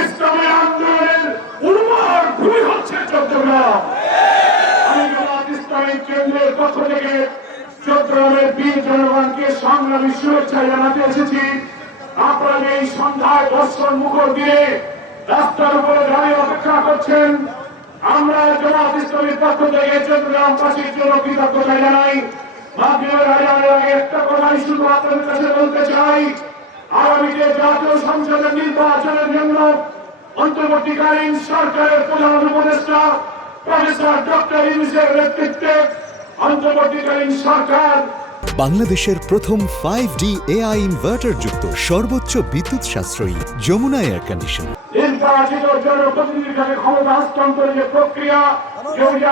ইসলামী আন্দোলনের উন্মার ভূমি হচ্ছে চট্টগ্রাম। আমি জামাত ইসলামী কেন্দ্রের পক্ষ থেকে চট্টগ্রামের বীর জনগণকে সংগ্রামী শুভেচ্ছা জানাতে এসেছি। আপনারা এই সন্ধ্যায় বর্ষণ মুখর দিয়ে রাস্তার উপরে দাঁড়িয়ে অপেক্ষা করছেন। আমরা জামাত ইসলামীর পক্ষ থেকে চট্টগ্রামবাসীর জন্য কৃতজ্ঞতা জানাই। মাধ্যমের আগে একটা কথাই শুধু আপনাদের কাছে বলতে চাই, আগামীতে জাতীয় সংসদের নির্বাচনের জন্য অন্তর্বর্তীকালীন সরকারের প্রধান উপদেষ্টা প্রফেসর ডক্টর ইউনূসের নেতৃত্বে অন্তর্বর্তীকালীন সরকার বাংলাদেশের প্রথম 5D AI ইনভার্টার যুক্ত সর্বোচ্চ বিদ্যুৎ সাশ্রয়ী যমুনা এয়ার কন্ডিশনার। নির্বাচিত জনপ্রতিনিধির কাছে ক্ষমতা হস্তান্তরের যে প্রক্রিয়া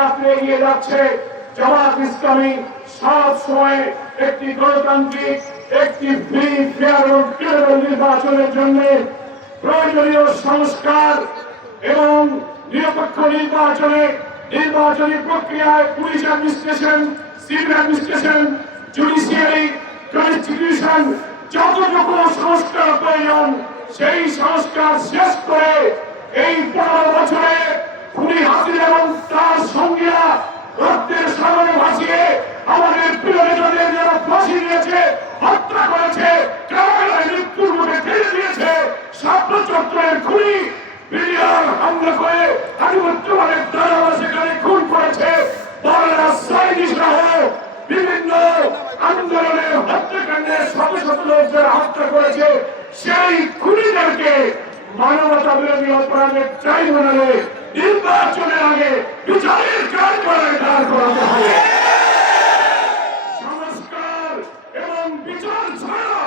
আপনি এগিয়ে যাচ্ছে, জামাত ইসলামী সব সময় একটি গণতান্ত্রিক, একটি ফ্রি, ফেয়ার ও ক্রেডিবল নির্বাচনের জন্য প্রয়োজনীয় সংস্কার এবং নিরপেক্ষ নির্বাচনী প্রক্রিয়ায় police administration, civil administration, judiciary, constitution যতটুকু সংস্কার প্রয়োজন সেই সংস্কার শেষ করে এই 15 বছরে খুনি হাসিনা এবং তার সঙ্গীরা রক্তের সাগরে ভাসিয়ে আমাদের প্রিয় নেতাদের যারা ফাঁসি দিয়েছে, হত্যা করেছে, কারাগারে মৃত্যুর মুখে ঠেলে দিয়েছে, সাপ্ত চক্রের খুনি বিডিআর হামলা করে আধিপত্যবাদের দ্বারা সেখানে খুন করেছে, বাংলা সাইনি সহ বিভিন্ন আন্দোলনের হত্যাকাণ্ডে শত শত লোক যারা হত্যা করেছে, সেই খুনিদেরকে মানবতা বিরোধী অপরাধের ট্রাইব্যুনালে নির্বাচনের আগে বিচারের কাঠগড়ায় দাঁড় করাতে হবে। সংস্কার এবং বিচার ছাড়া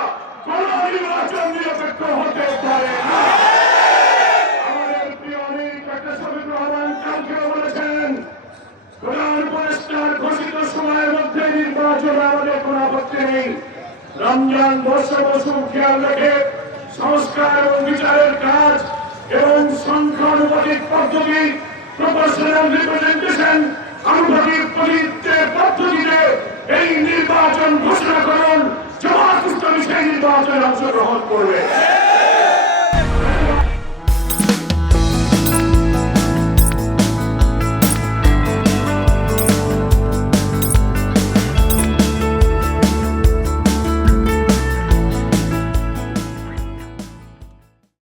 কোন নির্বাচন নিরপেক্ষ হতে পারে না। আমাদের প্রিয় অনেক একটা শফিকুর রহমান কালকেও বলেছেন, প্রধান উপদেষ্টার ঘোষিত সময়ের মধ্যে নির্বাচনে আমাদের কোনো আপত্তি নেই। রমজান বর্ষবসুম খেয়াল রেখে সংস্কার এবং বিচারের কাজ এবং সংখ্যানুপাতিক পদ্ধতি, প্রপোর্শনাল রিপ্রেজেন্টেশন, আনুপাতিক প্রতিনিধিত্বের পদ্ধতিতে এই নির্বাচন ঘোষণা করুন। জামাত ইসলামী সেই নির্বাচনে অংশগ্রহণ করবে।